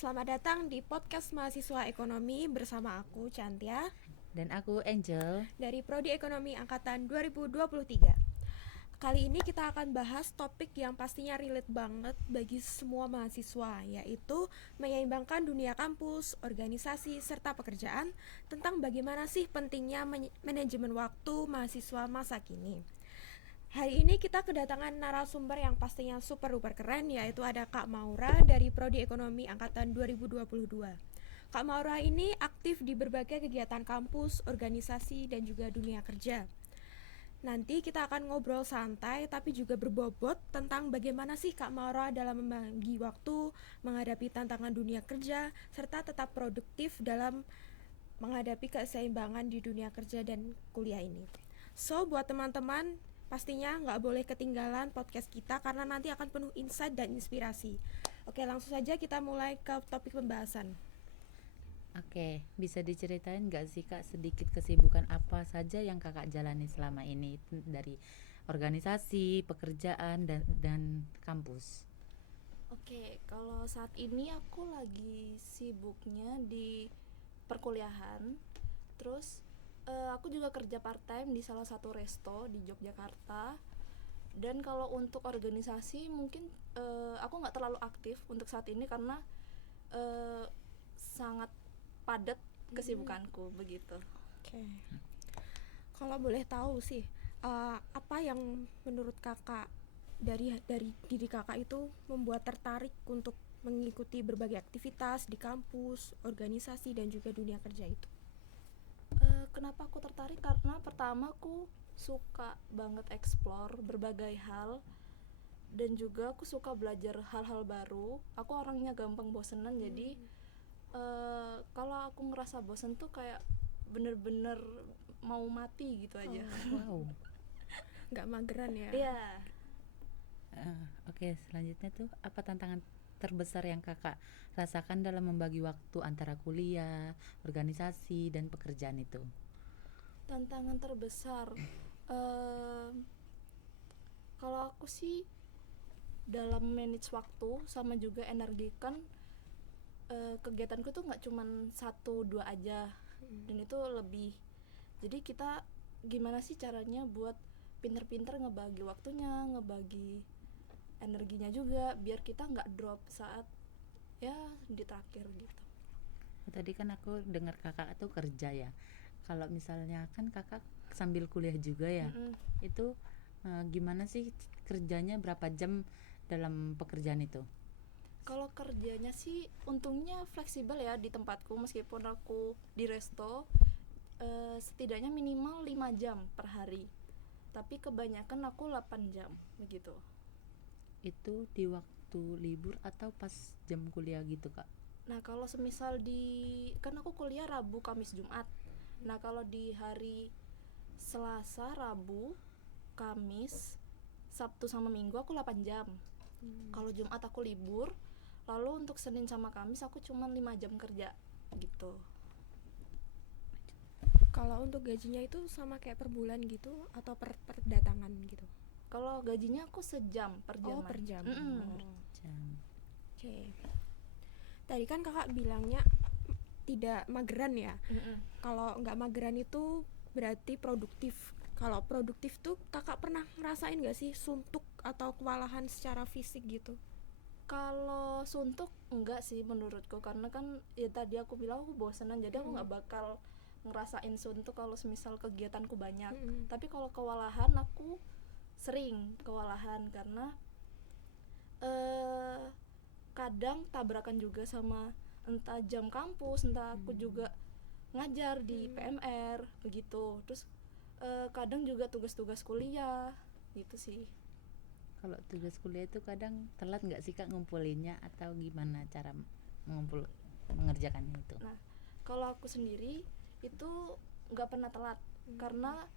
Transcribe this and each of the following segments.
selamat datang di podcast Mahasiswa Ekonomi bersama aku, Chantia, Dan aku Angel. dari Prodi Ekonomi Angkatan 2023. Kali ini kita akan bahas topik yang pastinya relate banget bagi semua mahasiswa, yaitu menyeimbangkan dunia kampus, organisasi, serta pekerjaan tentang bagaimana sih pentingnya manajemen waktu mahasiswa masa kini. Hari ini kita kedatangan narasumber yang pastinya super duper keren, yaitu ada Kak Maura dari Prodi Ekonomi Angkatan 2022. Kak Maura ini aktif di berbagai kegiatan kampus, organisasi, dan juga dunia kerja. Nanti kita akan ngobrol santai tapi juga berbobot tentang bagaimana sih Kak Maura dalam membagi waktu, menghadapi tantangan dunia kerja, serta tetap produktif dalam menghadapi keseimbangan di dunia kerja dan kuliah ini. So, buat teman-teman, pastinya nggak boleh ketinggalan podcast kita karena nanti akan penuh insight dan inspirasi. Oke, langsung saja kita mulai ke topik pembahasan. Oke, bisa diceritain gak sih Kak sedikit kesibukan apa saja yang Kakak jalani selama ini dari organisasi, pekerjaan, dan kampus? Oke, kalau saat ini aku lagi sibuknya di perkuliahan. Terus aku juga kerja part time di salah satu resto di Yogyakarta. Dan kalau untuk organisasi mungkin aku nggak terlalu aktif untuk saat ini karena eh, sangat padat kesibukanku begitu. Oke. Kalau boleh tahu sih, apa yang menurut kakak dari diri kakak itu membuat tertarik untuk mengikuti berbagai aktivitas di kampus, organisasi, dan juga dunia kerja itu? Kenapa aku tertarik? Karena pertama aku suka banget explore berbagai hal, dan juga aku suka belajar hal-hal baru. Aku orangnya gampang bosenan, jadi kalau aku ngerasa bosen tuh kayak bener-bener mau mati gitu aja. Wow. Nggak mageran ya? Iya. Oke, selanjutnya tuh apa tantangan terbesar yang Kakak rasakan dalam membagi waktu antara kuliah, organisasi, dan pekerjaan itu? Tantangan terbesar, kalau aku sih dalam manage waktu sama juga energi kan, kegiatanku tuh nggak cuman 1-2 aja, dan itu lebih. Jadi kita gimana sih caranya buat pinter-pinter ngebagi waktunya, ngebagi energinya juga biar kita nggak drop saat ya di terakhir gitu. Tadi kan aku dengar Kakak tuh kerja ya. Kalau misalnya kan Kakak sambil kuliah juga ya. Mm-mm. Itu gimana sih kerjanya, berapa jam dalam pekerjaan itu? Kalau kerjanya sih untungnya fleksibel ya di tempatku, meskipun aku di resto setidaknya minimal 5 jam per hari. Tapi kebanyakan aku 8 jam begitu. Itu di waktu libur atau pas jam kuliah gitu Kak? Nah, kalau semisal kan aku kuliah Rabu, Kamis, Jumat. Nah, kalau di hari Selasa, Rabu, Kamis, Sabtu sama Minggu aku 8 jam. Kalau Jumat aku libur. Lalu untuk Senin sama Kamis aku cuma 5 jam kerja gitu. Kalau untuk gajinya itu sama kayak per bulan gitu atau per datangan gitu? Kalau gajinya aku sejam per jam. Oh, per jam. Jam. Oke. Tadi kan kakak bilangnya tidak mageran ya. Kalau nggak mageran itu berarti produktif. Kalau produktif tuh kakak pernah ngerasain nggak sih suntuk atau kewalahan secara fisik gitu? Kalau suntuk enggak sih menurutku, karena kan ya tadi aku bilang aku bosenan, jadi aku nggak bakal ngerasain suntuk kalau semisal kegiatanku banyak. Tapi kalau kewalahan aku sering kewalahan karena kadang tabrakan juga sama entah jam kampus, entah aku juga ngajar di PMR begitu. Terus kadang juga tugas-tugas kuliah gitu sih. Kalau tugas kuliah itu kadang telat nggak sih Kak ngumpulinnya, atau gimana cara mengerjakannya itu? Nah, kalau aku sendiri itu nggak pernah telat, karena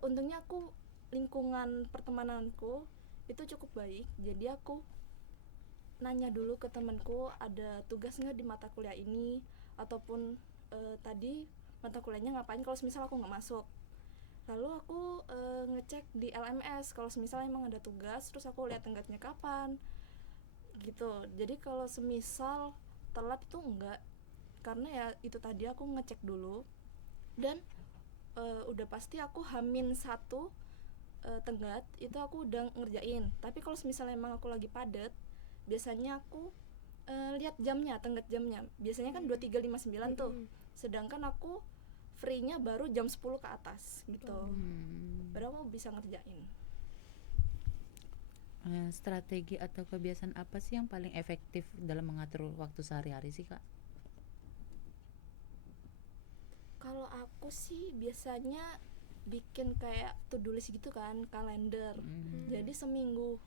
untungnya aku lingkungan pertemananku itu cukup baik. Jadi aku nanya dulu ke temanku ada tugas nggak di mata kuliah ini, ataupun tadi mata kuliahnya ngapain kalau misal aku nggak masuk. Lalu aku ngecek di LMS kalau misal emang ada tugas, terus aku lihat tenggatnya kapan. gitu. Jadi kalau semisal telat itu enggak, karena ya itu tadi aku ngecek dulu dan udah pasti aku hamin satu tenggat itu aku udah ngerjain. Tapi kalau misalnya emang aku lagi padat, biasanya aku lihat jamnya, tenggat jamnya. Biasanya kan 23.59 tuh. Sedangkan aku free-nya baru jam 10 ke atas gitu. Baru aku bisa ngerjain. Strategi atau kebiasaan apa sih yang paling efektif dalam mengatur waktu sehari-hari sih Kak? Kalau aku sih biasanya bikin kayak to-do list gitu kan, kalender. Jadi seminggu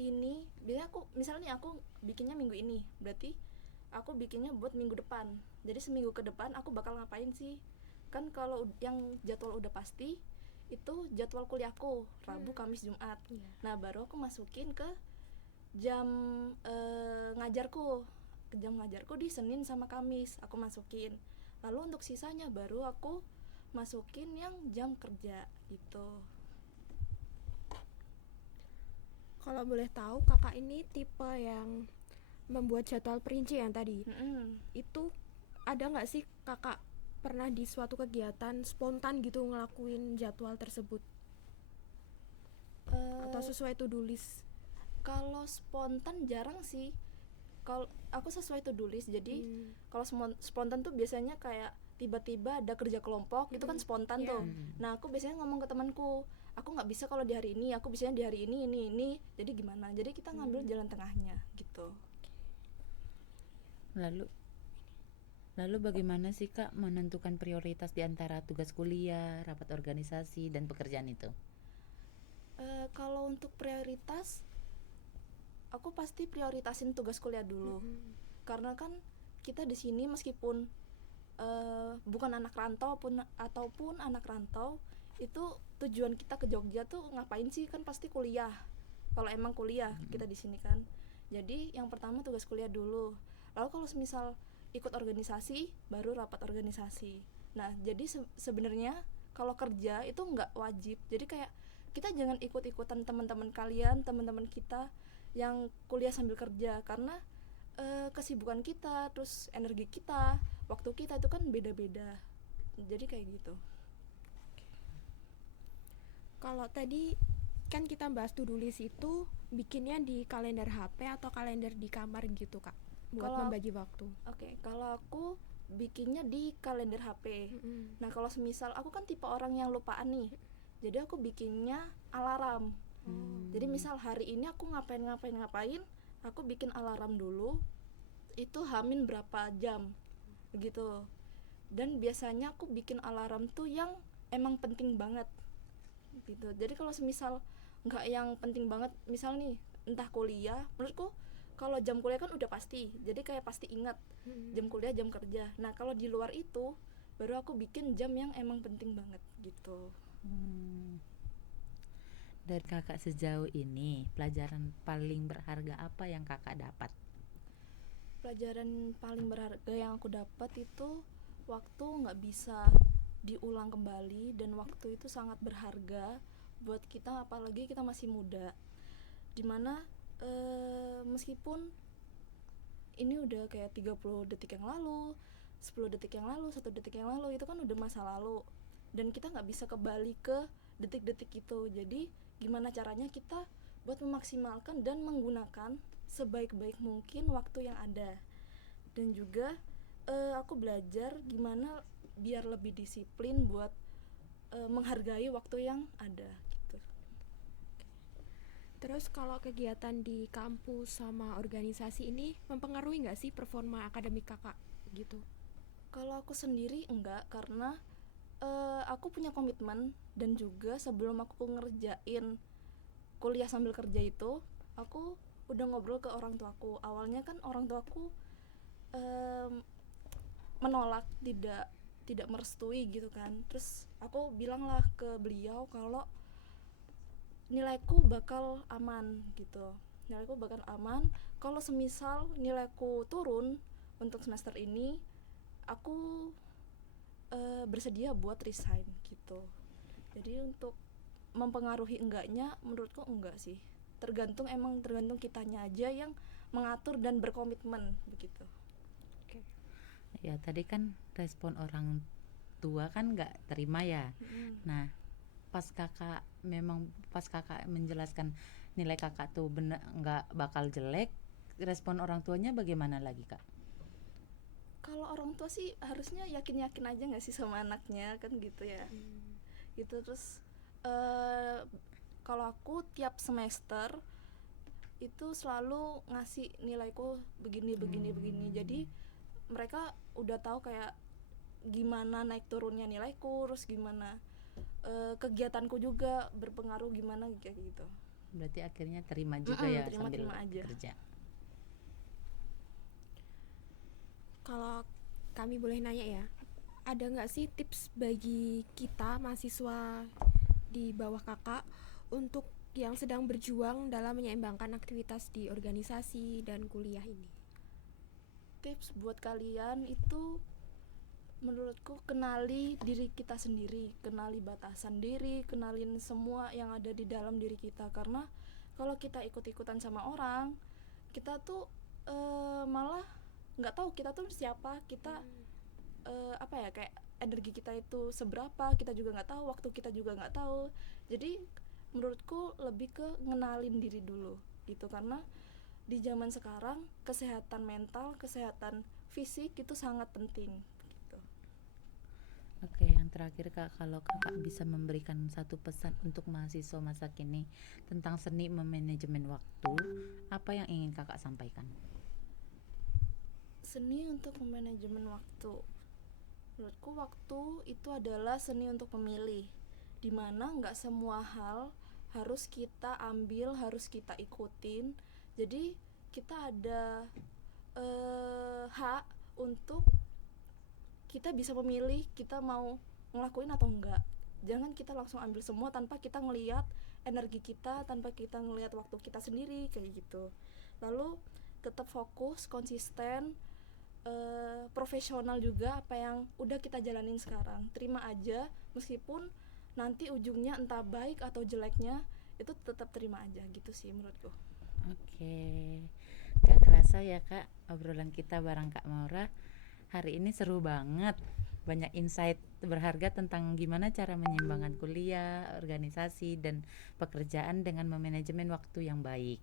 ini biasanya aku misalnya aku bikinnya minggu ini, berarti aku bikinnya buat minggu depan. Jadi seminggu ke depan aku bakal ngapain sih? Kan kalau yang jadwal udah pasti itu jadwal kuliahku Rabu, Kamis, Jumat. Nah, baru aku masukin ke jam ngajarku. Ke jam ngajarku di Senin sama Kamis aku masukin. Lalu untuk sisanya baru aku masukin yang jam kerja gitu. Kalau boleh tahu, kakak ini tipe yang membuat jadwal perinci yang tadi. Itu ada nggak sih kakak pernah di suatu kegiatan spontan gitu ngelakuin jadwal tersebut? Atau sesuai to-do list? Kalau spontan jarang sih. Kalau aku sesuai to-do list, jadi kalau spontan tuh biasanya kayak tiba-tiba ada kerja kelompok, itu kan spontan tuh. Nah, aku biasanya ngomong ke temanku, aku nggak bisa kalau di hari ini, aku bisanya di hari ini. Jadi gimana? Jadi kita ngambil jalan tengahnya gitu. Lalu bagaimana sih Kak menentukan prioritas di antara tugas kuliah, rapat organisasi, dan pekerjaan itu? Kalau untuk prioritas, aku pasti prioritasin tugas kuliah dulu. Karena kan kita di sini meskipun bukan anak rantau ataupun anak rantau, itu tujuan kita ke Jogja tuh ngapain sih? Kan pasti kuliah. Kalau emang kuliah kita di sini kan. Jadi yang pertama tugas kuliah dulu. Lalu kalau semisal ikut organisasi, baru rapat organisasi. Nah, jadi sebenarnya kalau kerja itu nggak wajib. Jadi kayak kita jangan ikut-ikutan teman-teman kalian, teman-teman kita yang kuliah sambil kerja, karena kesibukan kita, terus energi kita, waktu kita itu kan beda-beda. Jadi kayak gitu. Kalau tadi kan kita bahas to-do list itu bikinnya di kalender HP atau kalender di kamar gitu Kak, buat membagi waktu. Oke, kalau aku bikinnya di kalender HP. Nah, kalau semisal aku kan tipe orang yang lupaan nih, jadi aku bikinnya alarm. Jadi misal hari ini aku ngapain, aku bikin alarm dulu, itu hamin berapa jam gitu. Dan biasanya aku bikin alarm tuh yang emang penting banget gitu. Jadi kalau semisal nggak yang penting banget, misal nih entah kuliah, menurutku kalau jam kuliah kan udah pasti, jadi kayak pasti ingat jam kuliah, jam kerja. Nah, kalau di luar itu baru aku bikin jam yang emang penting banget gitu. Dari kakak sejauh ini, pelajaran paling berharga apa yang kakak dapat? Pelajaran paling berharga yang aku dapat itu waktu nggak bisa diulang kembali, dan waktu itu sangat berharga buat kita, apalagi kita masih muda, dimana meskipun ini udah kayak 30 detik yang lalu, 10 detik yang lalu, 1 detik yang lalu, itu kan udah masa lalu dan kita nggak bisa kembali ke detik-detik itu. Jadi gimana caranya kita buat memaksimalkan dan menggunakan sebaik-baik mungkin waktu yang ada. Dan juga aku belajar gimana biar lebih disiplin buat menghargai waktu yang ada gitu. Terus kalau kegiatan di kampus sama organisasi ini mempengaruhi nggak sih performa akademik kakak gitu? Kalau aku sendiri enggak, karena aku punya komitmen, dan juga sebelum aku ngerjain kuliah sambil kerja itu, aku udah ngobrol ke orang tuaku. Awalnya kan orang tuaku menolak, tidak merestui gitu kan. Terus aku bilang lah ke beliau kalau nilaiku bakal aman gitu. Nilaiku bakal aman kalau semisal nilaiku turun untuk semester ini, aku bersedia buat resign gitu. Jadi untuk mempengaruhi enggaknya, menurutku enggak sih. Tergantung kitanya aja yang mengatur dan berkomitmen begitu. Ya tadi kan respon orang tua kan nggak terima ya. Nah pas kakak menjelaskan nilai kakak tuh bener nggak bakal jelek, respon orang tuanya bagaimana lagi kak? Kalau orang tua sih harusnya yakin-yakin aja nggak sih sama anaknya kan gitu ya. Gitu terus kalau aku tiap semester itu selalu ngasih nilaiku begini. Jadi mereka udah tahu kayak gimana naik turunnya nilaiku, terus gimana kegiatanku juga berpengaruh gimana kayak gitu. Berarti akhirnya terima juga ya terima sambil aja. kerja. Kalau kami boleh nanya ya, ada nggak sih tips bagi kita mahasiswa di bawah kakak untuk yang sedang berjuang dalam menyeimbangkan aktivitas di organisasi dan kuliah ini? Tips buat kalian itu menurutku kenali diri kita sendiri, kenali batasan diri, kenalin semua yang ada di dalam diri kita. Karena kalau kita ikut-ikutan sama orang, kita tuh malah nggak tahu kita tuh siapa, kita apa ya, kayak energi kita itu seberapa kita juga nggak tahu, waktu kita juga nggak tahu. Jadi menurutku lebih ke ngenalin diri dulu gitu, karena di zaman sekarang kesehatan mental, kesehatan fisik itu sangat penting gitu. Oke, yang terakhir kak, kalau kakak bisa memberikan satu pesan untuk mahasiswa masa kini tentang seni memanajemen waktu, apa yang ingin kakak sampaikan? Seni untuk memanajemen waktu, menurutku waktu itu adalah seni untuk memilih, dimana nggak semua hal harus kita ambil, harus kita ikutin. Jadi kita ada hak untuk kita bisa memilih kita mau ngelakuin atau enggak. Jangan kita langsung ambil semua tanpa kita ngelihat energi kita, tanpa kita ngelihat waktu kita sendiri kayak gitu. Lalu tetap fokus, konsisten, profesional juga apa yang udah kita jalanin sekarang. Terima aja meskipun nanti ujungnya entah baik atau jeleknya, itu tetap terima aja gitu sih menurutku. Oke, gak kerasa ya kak, obrolan kita bareng Kak Maura hari ini seru banget. Banyak insight berharga tentang gimana cara menyeimbangkan kuliah, organisasi, dan pekerjaan dengan memanajemen waktu yang baik.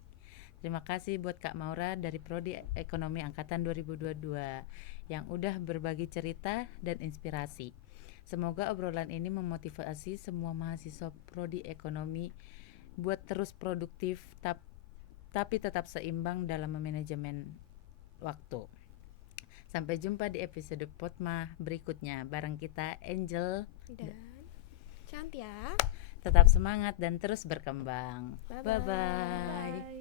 Terima kasih buat Kak Maura dari Prodi Ekonomi Angkatan 2022 yang udah berbagi cerita dan inspirasi. Semoga obrolan ini memotivasi semua mahasiswa Prodi Ekonomi buat terus produktif tapi tetap seimbang dalam memanajemen waktu. Sampai jumpa di episode Potma berikutnya bareng kita Angel Dan Cantia. Tetap semangat dan terus berkembang. Bye-bye. Bye-bye. Bye.